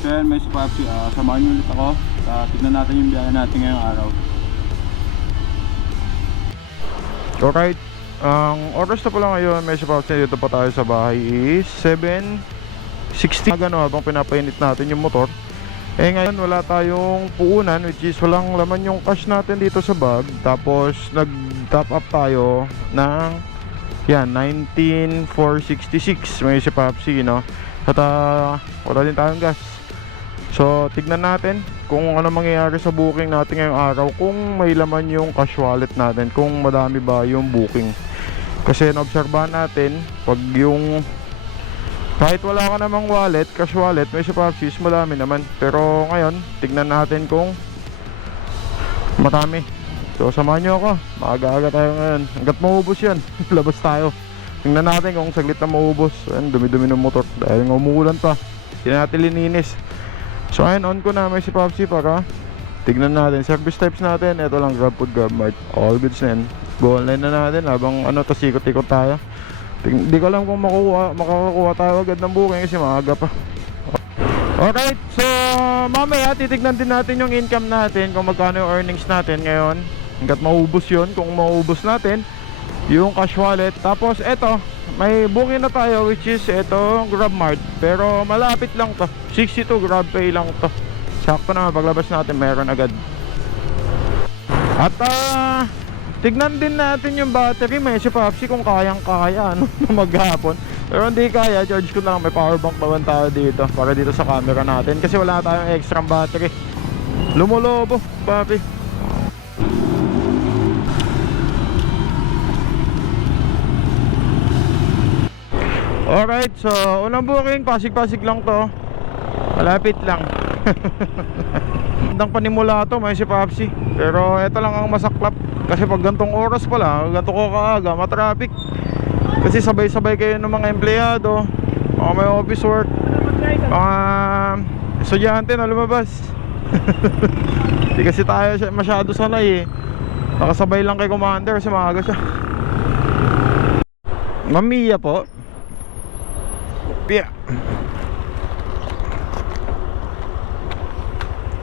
So yan, may Papsi, samahan niyo ulit ako. Tignan natin yung biyahe natin ngayong araw. Alright, ang oras na pala ngayon, may Papsi, dito pa tayo sa bahay is 7:60. Gano habang pinapainit natin yung motor. Eh ngayon wala tayong puunan, which is walang laman yung cash natin dito sa bag. Tapos nag-top up tayo ng yan, 19,466 may si Papsi, no? At wala din tayong gas. So tignan natin kung ano mangyayari sa booking natin ngayong araw, kung may laman yung cash wallet natin, kung madami ba yung booking. Kasi naobserbahan natin, pag yung kahit wala ka namang wallet, cash wallet, may si Papsi, madami naman. Pero ngayon, tignan natin kung marami. So samahan nyo ako, maaga-aga tayo ngayon. Hanggat maubos yan, labas tayo. Tingnan natin kung saglit na maubos. Ayan, dumi-dumi ng motor dahil umuulan pa. Hindi natin lininis. So ayun, on ko na may si Papsi para tignan natin. Service types natin, ito lang, GrabFood, GrabMart. All goods na yan. Go online na natin habang tas ikot-ikot tayo. Hindi ko alam kung makakakuha tayo agad ng booking kasi maaga pa. Alright, so mamaya titignan din natin yung income natin, kung magkano yung earnings natin ngayon. Hanggat maubos yun, kung maubos natin yung cash wallet. Tapos eto, may booking na tayo, which is eto, GrabMart. Pero malapit lang to, 62 GrabPay lang to. Sakto naman, paglabas natin meron agad. At tignan din natin yung battery, may si Papsi, kung kayang-kaya ano, maghapon. Pero hindi kaya, charge ko na lang. May power bank naman tayo dito para dito sa camera natin, kasi wala tayong extra battery. Lumulobo, papi. Alright, so unang booking, Pasig-Pasig lang to. Malapit lang. Handang panimula to, may si Papsi. Pero ito lang ang masaklap, kasi pag gantong oras pala, ganto ko kaaga, matraffic. Kasi sabay-sabay kayo ng mga empleyado, mga may office work, mga estudyante na lumabas. Hindi kasi tayo masyado sanay eh. Nakasabay lang kay Commander kasi maaga siya. Mamiya po. Pia.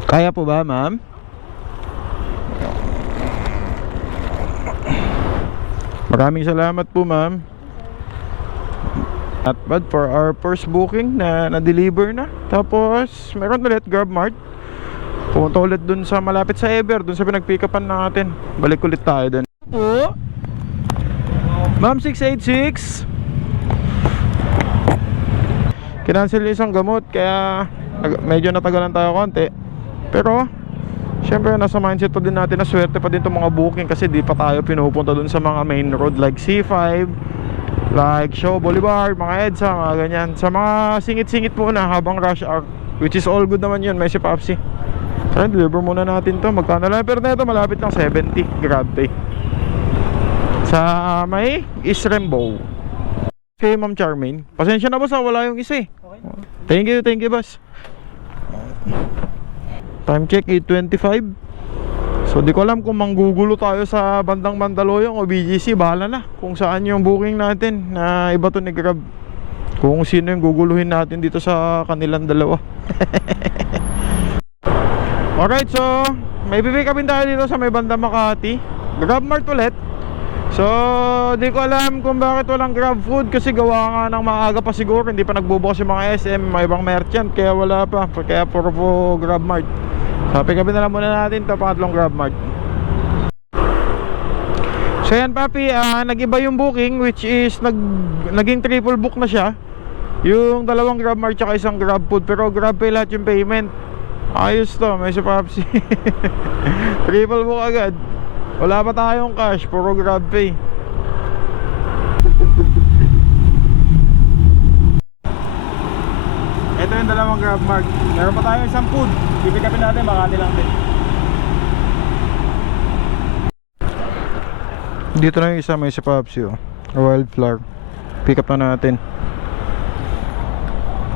Kaya po ba, ma'am? Maraming salamat po, ma'am. Not bad for our first booking na na-deliver na. Tapos meron ulit GrabMart. Pumunta ulit dun sa malapit sa Ever, dun sa pinag-pick-upan natin. Balik ulit tayo dun po. Ma'am, 686. Kinancel yung isang gamot, kaya medyo natagalan tayo konti. Pero syempre nasa mindset pa din natin na swerte pa din itong mga booking, kasi di pa tayo pinupunta dun sa mga main road like C5, like Shaw Boulevard, mga EDSA, mga ganyan. Sa mga singit-singit muna habang rush hour, which is all good naman yun, may si Papsi. So deliver muna natin to. Magkano lang, pero neto malapit lang 70 GrabPay sa may East Rainbow. Okay, Ma'am Charmaine, pasensya na boss, wala yung isa eh. Thank you boss. Time check 8:25. So di ko alam kung manggugulo tayo sa bandang Mandaluyong o BGC. Bahala na kung saan yung booking natin na iba to ni Grab, kung sino yung guguluhin natin dito sa kanilang dalawa. Alright, so may pipick upin tayo dito sa may bandang Makati, GrabMart ulit. So di ko alam kung bakit walang GrabFood, kasi gawa nga ng maaga pa siguro, hindi pa nagbubukas yung mga SM, may ibang merchant, kaya wala pa, kaya puro po GrabMart. So pick upin na lang muna natin ito, pangatlong GrabMart. So yan papi, nag-iba yung booking, which is naging triple book na siya. Yung dalawang GrabMart tsaka isang GrabFood, pero GrabPay lahat yung payment. Ayos to, may si Papsi. Triple book agad. Wala pa tayong cash, puro GrabPay. Ito yung dalawang GrabMart. Meron pa tayong isang food. Pipikapin natin, Makati lang din. Dito na yung isa, may si Papsi oh. Wildflower. Pick up na natin.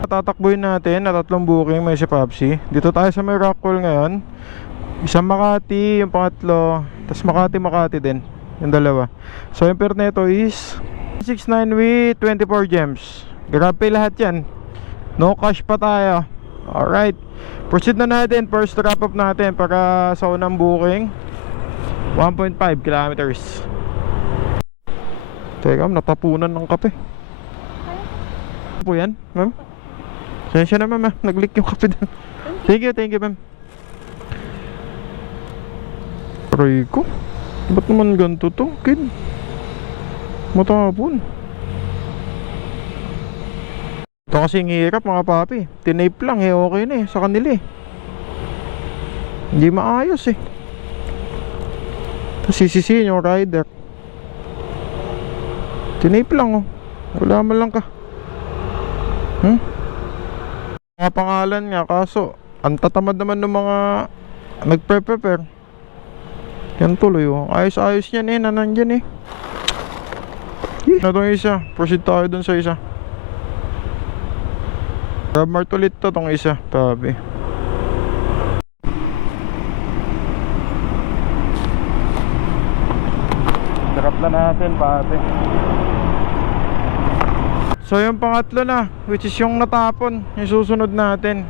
Tatakbuhin natin na tatlong booking, may si Papsi. Dito tayo sa may Rockwell ngayon. Isang Makati, yung pangatlo. Tapos Makati din, yung dalawa. So yung fare neto is 69 with 24 gems. GrabPay lahat yan. No cash pa tayo. Alright, proceed na natin. First wrap up natin para sa unang booking, 1.5 kilometers. Teka, natapunan ng kape. Ano po yan, ma'am? Sensya na ma'am, nag-leak yung kape doon. Thank you ma'am. Aray ko, ba't naman ganito to, kid? Matapon. Ito kasing hirap mga papi. Tinape lang eh, okay na eh sa kanila eh. Hindi maayos eh. Tapos sisisihin yung rider. Tinape lang oh. Wala man lang ka. Mga pangalan nga, kaso ang tatamad naman ng mga nagpe-prepare. Yan tuloy oh. Ayos-ayos yan eh, nanandyan eh. Na itong isa. Proceed tayo dun sa isa. Grab mart ulit to, tong isa, papi. Drop na natin, papi. So yung pangatlo na, which is yung natapon, yung susunod natin.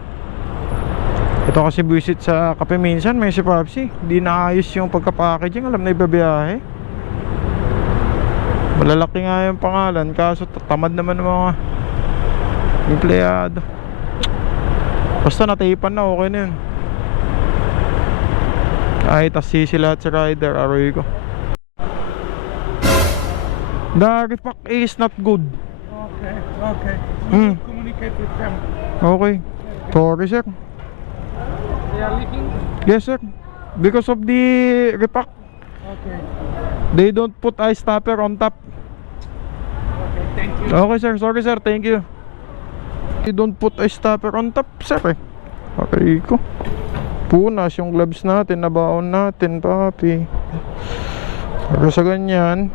Ito kasi visit sa kape minsan, may si Papsi. Di naayos yung pagka-packaging, alam na ibabiyahe. Malalaki nga yung pangalan, kaso tamad naman ng mga empleyado. Basta nataipan na, okay na yun. Ay, tas sisi lahat sa rider, aroy ko. The repack is not good. Okay. You communicate with them. Okay. Sorry sir. They are leaking? Yes sir. Because of the repack, Okay. they don't put ice stopper on top. Okay, thank you. Okay sir, sorry sir, thank you. They don't put ice stopper on top sir eh. Okay ko. Punas yung gloves natin, nabaon natin papi. Pero sa ganyan,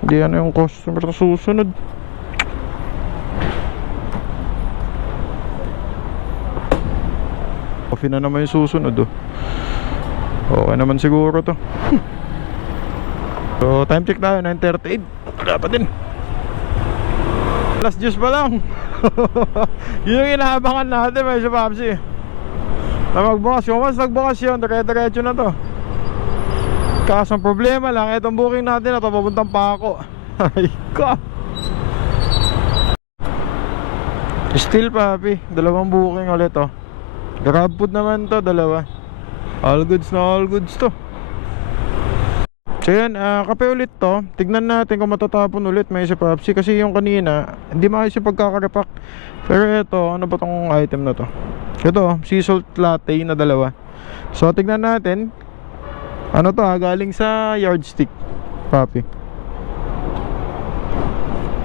hindi ano yung customer na susunod. Coffee na naman yung susunod oh. Okay naman siguro to. So time check tayo, 9:38. Wala pa din. Last juice pa lang. Yun yung inaabangan natin may sa Papsi na magbukas. Kung mas nagbukas yun, dire-diretso na to. Kaso ang problema lang, itong booking natin na to papuntang Paco. Ay ka. Still papi, dalawang booking ulit oh. Grab food naman to, dalawa. All goods na all goods to. So yan, kape ulit to. Tignan natin kung matatapon ulit may si Papsi. Kasi yung kanina, hindi maayos yung pagkakarepack. Pero ito, ano ba tong item na to? Ito, sea salt latte na dalawa. So tignan natin. Ano to galing sa yardstick Papi.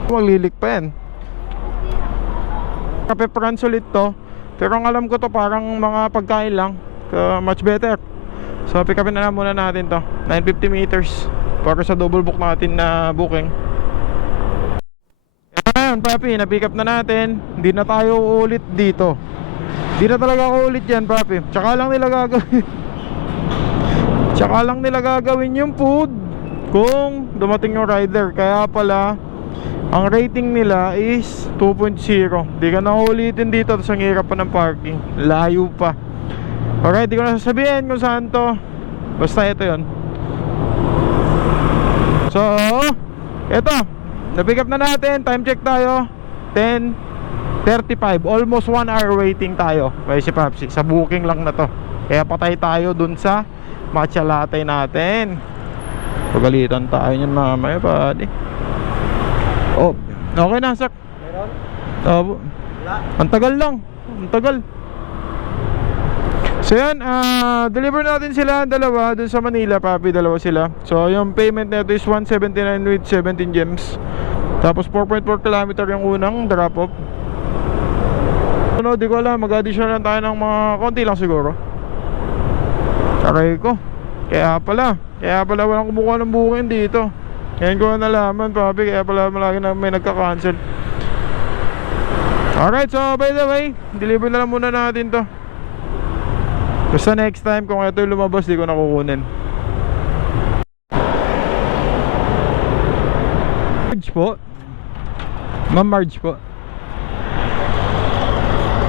Maglilik pa yan. Kape France ulit to. Pero ang alam ko to parang mga pagkain lang, much better. So pick upin na lang muna natin to, 950 meters para sa double book natin na booking. Ayan papi, na-pick up na natin. Hindi na tayo uulit dito. Hindi na talaga uulit yan papi. Tsaka lang nila gagawin yung food kung dumating yung rider. Kaya pala ang rating nila is 2.0. Di ka na ulitin dito, tapos ang hirap pa ng parking, layo pa. Alright, di ko na sasabihin kung saan to. Basta ito yon. So ito, na-pick up na natin. Time check tayo, 10:35. Almost 1 hour waiting tayo may si Papsi. Sa booking lang na to. Kaya patay tayo dun sa matcha latte natin. Pagalitan tayo nyan mamaya buddy. Oh, okay na sak. Meron? Oh, Wala? ang tagal lang. Ang tagal. So yan, deliver natin sila dalawa dun sa Manila papi, dalawa sila. So yung payment nito is 179 with 17 gems. Tapos 4.4 kilometer yung unang drop off. Ano, di ko alam, mag-addition lang tayo ng mga konti lang siguro. Aray ko. Kaya pala walang kumukuha ng booking dito. Ngayon ko nalaman papi, kaya pala malaki na may nagka-cancel. Alright, so by the way, deliver na lang muna natin to. Basta next time kung ito yung lumabas, di ko na kukunin. Marge po. Ma'am Marge po.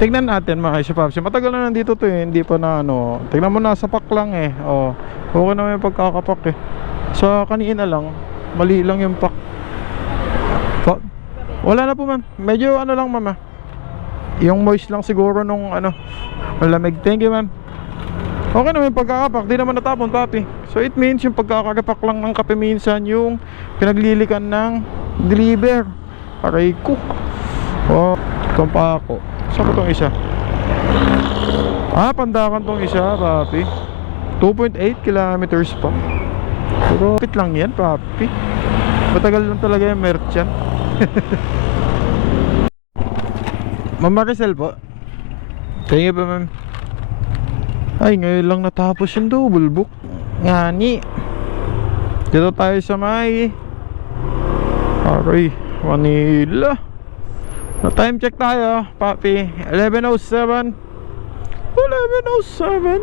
Tignan natin mga si Papsi. Matagal na nandito to eh. Hindi pa na ano. Tignan mo, nasa pack lang eh. Oh, okay naman yung pagkakapak eh. Sa kanina lang, mali lang yung pack. Wala na po ma'am. Medyo ano lang ma'am. Yung moist lang siguro nung ano, malamig. Thank you ma'am. Okay naman yung pagkakapak. Di naman natapon papi. So it means yung pagkakapak lang ng kape minsan yung pinaglilikan ng deliver. Aray ko. Oh, itong pa ako. Saan ko itong isa? Pandakan tong isa papi. 2.8 kilometers pa. Pero pit lang yan papi. Matagal lang talaga yung merchant. Ma'am Maricel po. Thank you po ma'am. Ay ngayon lang natapos yung double book. Ngani. Dito tayo sa may Aray, Manila. Na time check tayo papi. 11:07. 11:07.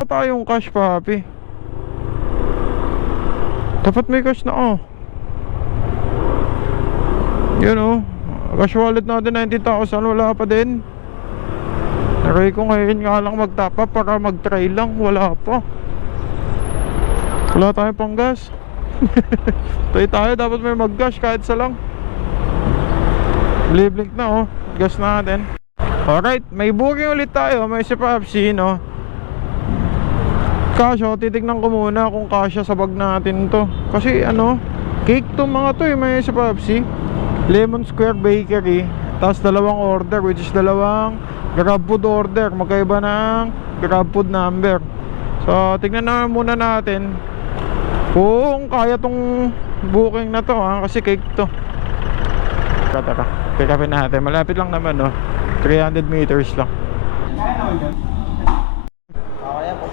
Wala tayong cash papi. Dapat may cash na oh. Yun oh. Cash wallet natin 90,000. Wala pa din. Naray ko ngayon nga lang magtapa para mag-try lang. Wala pa. Wala tayong pang gas. Tayo dapat may mag-gas kahit sa lang. Blink na oh. Gas natin. Alright, may booking ulit tayo. May si Papsi no. Kasya, titignan ko muna kung kasya sa bag natin to. Kasi ano, cake to mga to eh. May si Papsi Lemon Square Bakery. Tapos dalawang order, which is dalawang grab food order. Magkaiba ng grab food number. So tignan na muna natin kung kaya tong booking na to ha. Kasi cake to. Tara, pick upin natin. Malapit lang naman no. 300 meters lang.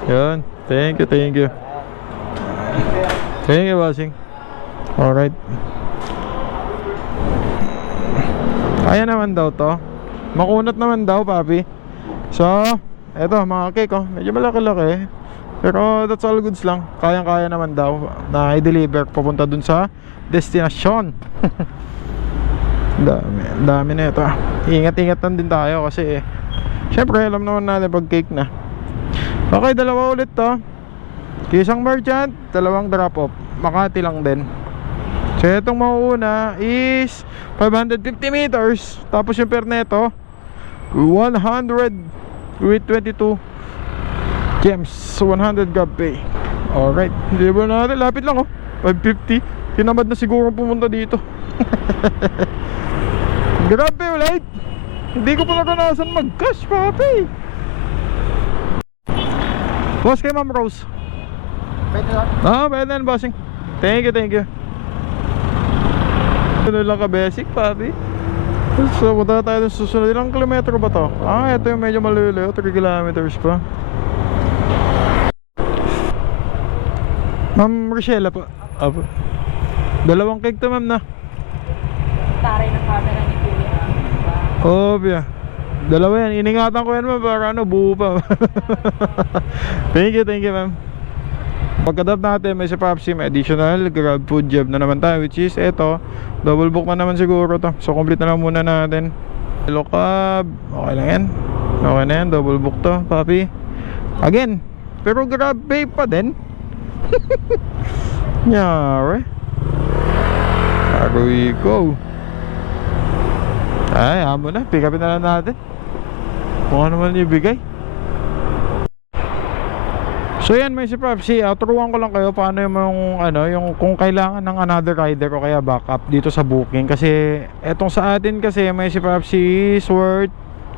Yun. Thank you, thank you. Thank you, bossing. Alright. Kaya naman daw to. Makunat naman daw, papi. So, eto mga cake oh. Medyo malaki-laki. Pero that's all goods lang. Kayang-kaya naman daw na i-deliver papunta dun sa destinasyon. Dami na ito. Ingat-ingat lang din tayo kasi syempre alam naman natin pag cake na. Okay, dalawa ulit to. Isang merchant, dalawang drop off. Makati lang din. So itong mauuna is 550 meters. Tapos yung perneto 100 with 22 gems. So 100 grab pay. Alright, deliver natin. Lapit lang oh, 550. Tinamad na siguro pumunta dito. Grabe ulit. Hindi ko pa naranasan mag-cash papi. Boss kay Ma'am Rose. Pwede lang. Pwede yan bossing. Thank you, thank you. Ano lang ka basic papi. So punta tayo sa susunod. Ilang kilometro ba to? Ito yung medyo maliliw. 3 kilometers pa. Ma'am Rochella po. Apo. Dalawang cake to ma'am na. Taray ng camera ni Kuya. Obya. Dalawa yan. Iningatan ko yan ma'am para ano, buo pa. Thank you ma'am. Pagkadap natin may si Papsi, may additional grab food job na naman tayo, which is eto, double book na naman siguro to. So complete na lang muna natin. Hello cab. Okay lang yan. Okay na yan, double book to papi. Again, pero grab pay pa din. Nyari. Here we go. Ay, amo na, pick upin na lang natin. Kung ano man ibigay. So yan may si Papsi, turuan ko lang kayo paano yung ano, yung kung kailangan ng another rider o kaya backup dito sa booking. Kasi etong sa atin kasi may si Papsi is worth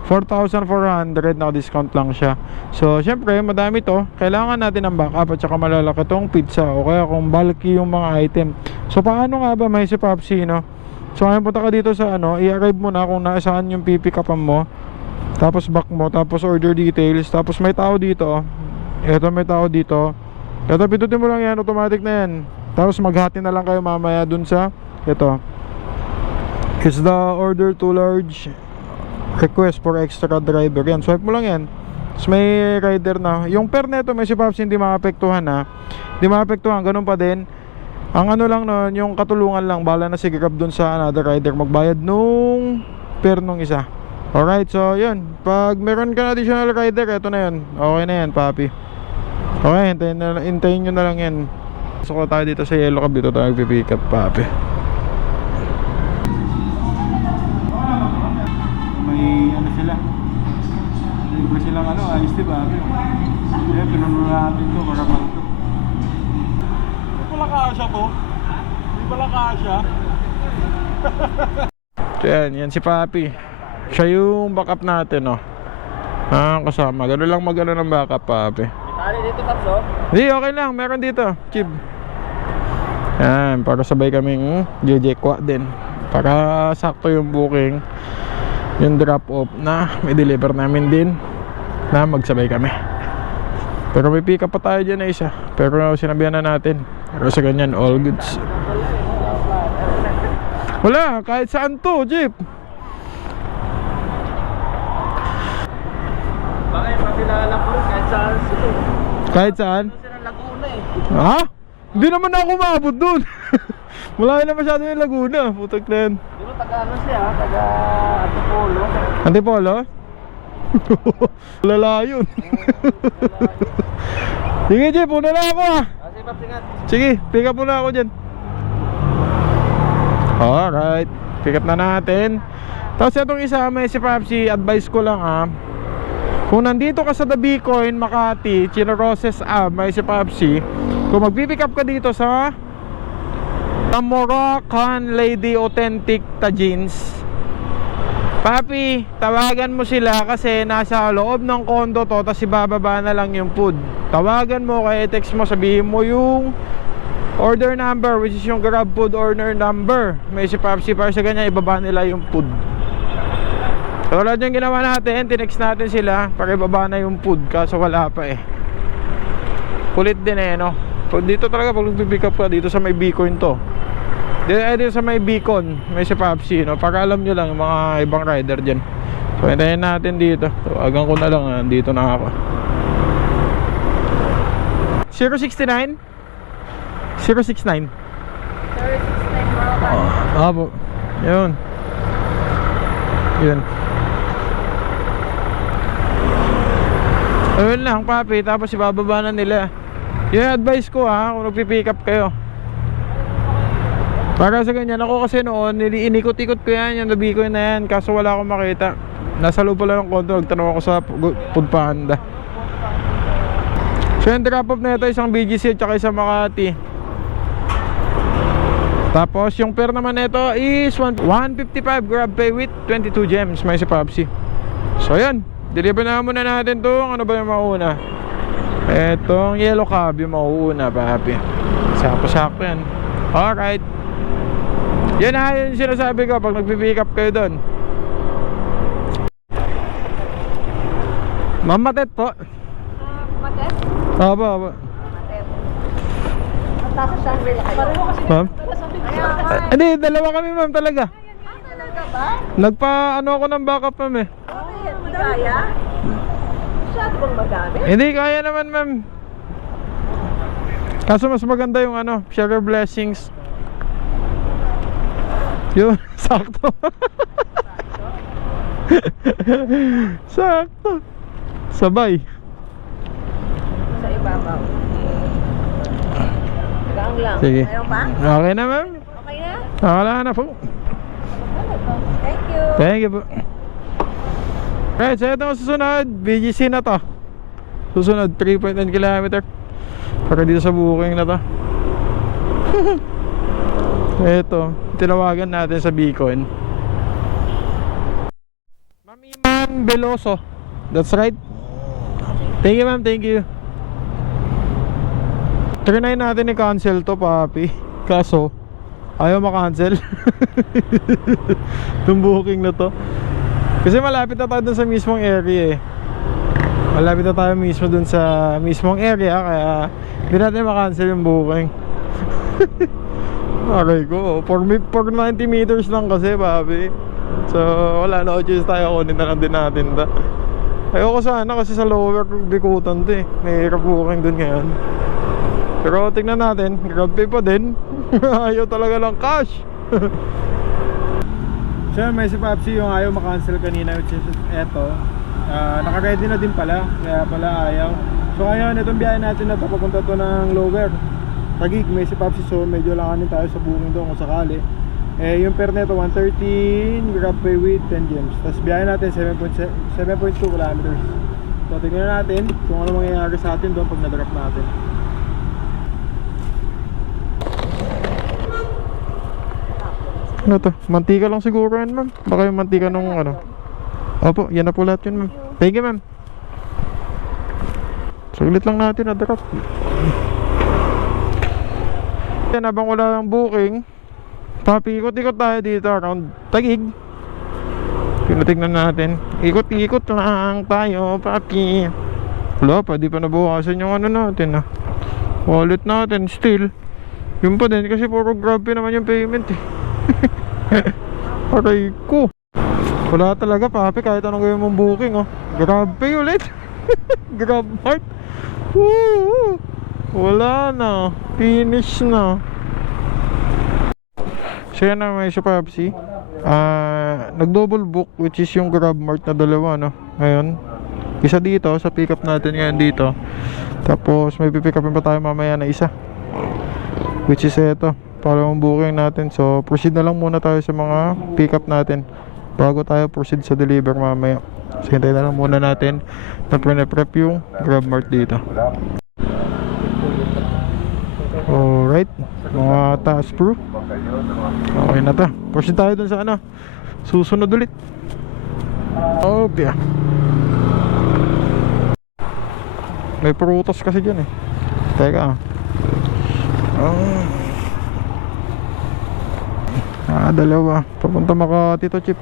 4,400, naka-discount lang siya. So syempre madami to, kailangan natin ng backup at saka malalaki tong pizza o kaya kung bulky yung mga item. So paano nga ba may si Papsi no? So ngayon punta ka dito sa ano, i-arrive mo na kung nasaan yung pipick-upan mo. Tapos back mo, tapos order details, tapos may tao dito. Eto may tao dito. Eto pindutin mo lang yan, automatic na yan. Tapos maghati na lang kayo mamaya dun sa ito. It's the order to large request for extra driver. Yan, swipe mo lang yan. Tapos may rider na. Yung per neto may si Papsi hindi maapektuhan ha. Hindi maapektuhan, ganun pa din. Ang ano lang nun, yung katulungan lang, bala na si Grab dun sa another rider magbayad nung per nung isa. Alright, so yun. Pag meron ka na additional rider, eto na yun. Okay na yan, papi. Okay, hintayin nyo na lang yan. Pasok na tayo dito sa Yellow Cab. Dito tayo nagpipick up, papi. May ano sila. Libre silang ano, ayos diba? Kaya pinuno natin to para malito. Hindi pala kasya to. Hindi pala kasya. So yan si papi. Siya yung backup natin, oh. Kasama. Gano'n lang magano ng backup, papi. Tali dito, Kapso. Hindi, okay lang. Meron dito. Chib. Yan, para sabay kaming jejekwa din. Para sakto yung booking. Yung drop off na may deliver namin din. Na magsabay kami. Pero may pick up pa tayo dyan na isa. Pero sinabihan na natin. Pero sa ganyan, all goods. Wala, kahit saan to, jeep. Bakit makilala ko kahit saan sila. Kahit saan? Sila Laguna eh. Ha? Hindi naman ako maabot dun. Malayo na masyado yung Laguna. Putak na yan. Dito taga ano siya, taga Antipolo. Antipolo? Lala yun. Sige, jeep, una na ako ah. Sige, Pap, singat. Sige, pick up muna ako dyan. Alright, pick up na natin. Tapos itong isa, may si Papsi, advice ko lang kung nandito ka sa The Beacon, Makati, Chinaroses may si Papsi. Kung magpipick up ka dito sa Moroccan Lady Authentic Tajins, Papi, tawagan mo sila kasi nasa loob ng condo to, tapos ibababa na lang yung food. Tawagan mo, kaya text mo, sabihin mo yung order number, which is yung Grab food order number. May si Papsi, para sa ganyan ibaba nila yung food. Tulad yung ginawa natin, tinext natin sila para ibaba na yung food, kaso wala pa eh. Kulit din eh, no? Dito talaga pag nagpipick up ka dito sa may Beacon to. Dito sa may Beacon, may si Papsi, no? Para alam nyo lang yung mga ibang rider dyan. So hintayin natin dito. Tawagan ko na lang, dito na ako. 069? 069? 069 Moroccan. Po. Yun. Yun. Ayun lang, papi. Tapos ibababa na nila. Yun yung advice ko kung nagpipick up kayo. Para sa ganyan, ako kasi noon inikot-ikot ko yan, yung nabi ko na yan, kaso wala akong makita. Nasa loob pala ng condo, nagtanong ako sa Food Panda. So yung drop off na ito, isang BGC at saka isang Makati. Tapos yung fare naman nito is 155 Grab pay with 22 gems. May si Papsi. So yun, deliver na muna natin itong ano ba yung mauna. Etong Yellow Cab yung mauuna, papi. Sakto-sakto yan. Alright. Yan na yung sinasabi ko pag nagpipick up kayo doon. Ma'am Matet po. Matet? Opo, opo. Matet. Ang tasa Shangri-La kayo. Pareho kasi. Ma'am? Kaya Hindi, dalawa kami ma'am talaga. talaga ba? Nagpa ano ako ng backup ma'am eh. Okay, hindi kaya? Masyado bang madami? Hindi kaya naman ma'am. Kaso mas maganda yung share your blessings. Yun, sakto. Sakto. Sabay. Sa ibabaw. Hanggang lang. Sige. Meron pa? Okay na ma'am. Okay na? Wala na po. Thank you. Thank you po. Right, so ito ang susunod. BGC na to. Susunod 3.9 km. Para dito sa booking na to. Ito, tinawagan natin sa Beacon. Ma'am Iman Veloso. That's right. Thank you ma'am, thank you. Trinay natin i-cancel to, papi. Kaso ayaw ma-cancel. Itong booking na to. Kasi malapit na tayo dun sa mismong area eh. Malapit na tayo mismo dun sa mismong area, kaya hindi natin ma-cancel yung booking. Aray ko, for 90 meters lang kasi, papi. So wala na, choice tayo, kunin na lang din natin ta. Ayoko sana kasi sa lower Bikutan to eh. May hirap booking dun ngayon. Pero tignan natin, Grab pay pa din. Ayaw talaga ng cash. So So yun, may si Papsi yung ayaw makancel kanina, which is eto. Naka-ready na din pala, kaya pala ayaw. So ngayon, itong biyahe natin na to, papunta to ng Lower Taguig, may si Papsi, so medyo langanin tayo sa booking doon kung sakali. Yung per neto 113, grab pay with 10 gems. Tapos biyahe natin 7.2 kilometers. So tingnan natin kung ano mangyayari sa atin doon pag na-drop natin. Ano to? Mantika lang siguro yan, ma'am. Baka yung mantika nung ano. Opo, yan na po lahat yun, ma'am. Thank you, ma'am. Saglit lang natin na-drop. Yan, habang wala ng booking, papikot-ikot tayo dito around Taguig. Tinatignan natin. Ikot-ikot lang tayo, papi. Wala, pwede pa nabukasan yung ano natin, wallet natin, still. Yun pa din, kasi puro grab naman yung payment, Aray ko. Wala talaga, papi, kahit anong gawin mong booking, Grab pay ulit. Grab mart. Woo! Wala na, finish na. So yan na, may Papsi. Nag-double book, which is yung Grab mart na dalawa, ngayon, isa dito, sa pick up natin ngayon dito. Tapos may pipick upin pa tayo mamaya na isa, which is ito, pangalawang booking natin. So proceed na lang muna tayo sa mga pick up natin bago tayo proceed sa deliver mamaya. So hintayin na lang muna natin na pre-prep yung Grab mart dito. Alright, mga taas proof. Okay na to. Proceed tayo dun sa susunod ulit. Yeah. May prutas kasi dyan Teka dalawa. Papunta Makati to, Chip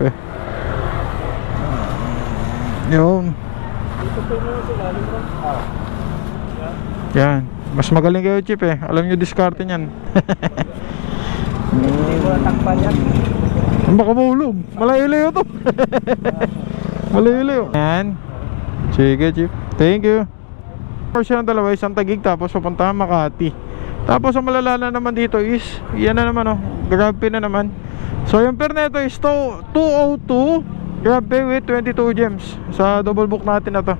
Yun. Yan. Mas magaling kayo, Chip Alam nyo diskarte nyan. Hindi ko natakpan yan. Baka mahulog. Malayo-layo to. Malayo-layo. Yan. Sige, Chip. Thank you. First yung dalawa, isang Taguig, tapos papunta Makati. Tapos ang malalala naman dito is, yan na naman grab pay na naman. So yung per neto is 202 grab pay with 22 gems sa double book natin na to.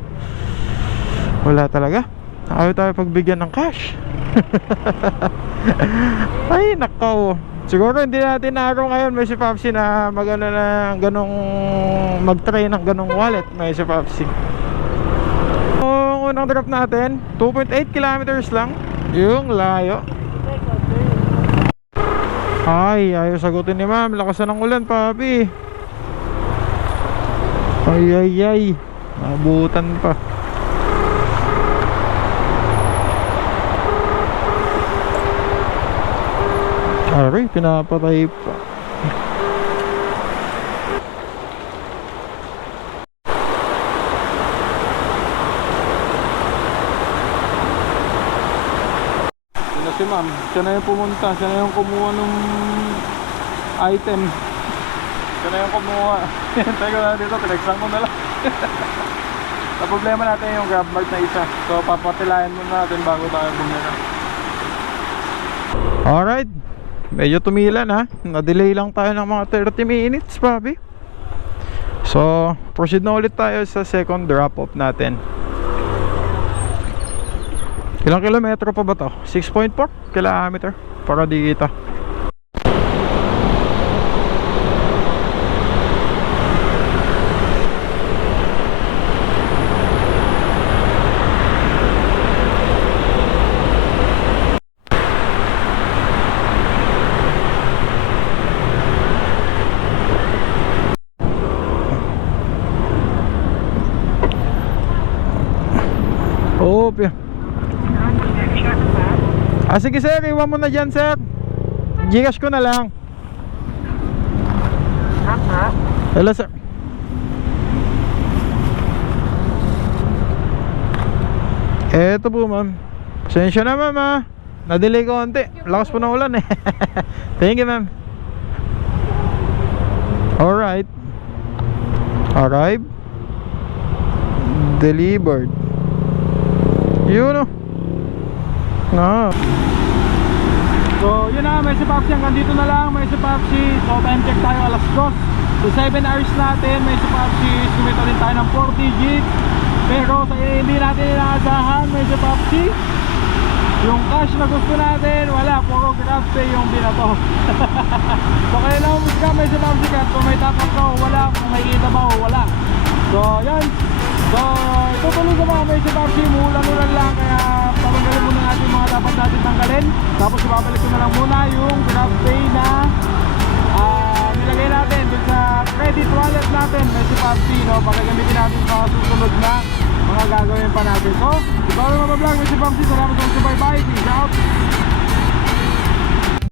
Wala talaga, ayaw tayo pagbigyan ng cash. Ay nakaw. Siguro hindi natin naaraw ngayon may si Papsi na mag-try ng ganong wallet. May si Papsi. Unang drop natin 2.8 kilometers lang yung layo. Ay, ayaw sagutin ni ma'am. Lakasan ng ulan, papi. Ay abutan pa. Aray, pinapatay pa. Si ma'am, siya na yung pumunta, siya na yung kumuha ng item. Siya na yung kumuha. Teka na dito, pinagsan ko na lang. Sa problema natin yung Grab mart na isa. So papatilayan muna natin bago tayo bumili. Alright, medyo tumilan na-delay lang tayo ng mga 30 minutes, papi. So proceed na ulit tayo sa second drop off natin. Ilang kilometro pa ba to? 6.4 kilometer para di kita. Yeah. Sige sir, iwan mo na dyan sir. Gcash ko na lang. Hello sir. Eto po ma'am. Pasensya na ma'am na-delay ko konti. Lakas po ng ulan Thank you ma'am. Alright. Arrive. Delivered. Yun So yun na, may si Papsi hanggang dito na lang. May si Papsi. So time check tayo alas 2. So 7 hours natin, may Papsis, kumita din tayo ng 4 digits. Pero sa hindi natin inaasahan, may Papsis, yung cash na gusto natin, wala, puro grab pay yung binato. So kaya na umusga, may Papsis ka, kung may top up ka o wala, kung may kita ba o wala. So yan. So itutuloy sa mga may Papsis, mulan-ulan lang, kaya tanggalin muna natin yung mga dapat natin tanggalin. Tapos ibabalik ko na lang muna yung grab pay na nilagay natin dun sa credit wallet natin, may Papsis, no? Pagagamitin natin sa susunod na mga gagawin pa natin. So, ito ang mga vlog, may Papsis, salamat sa bye-bye, peace out.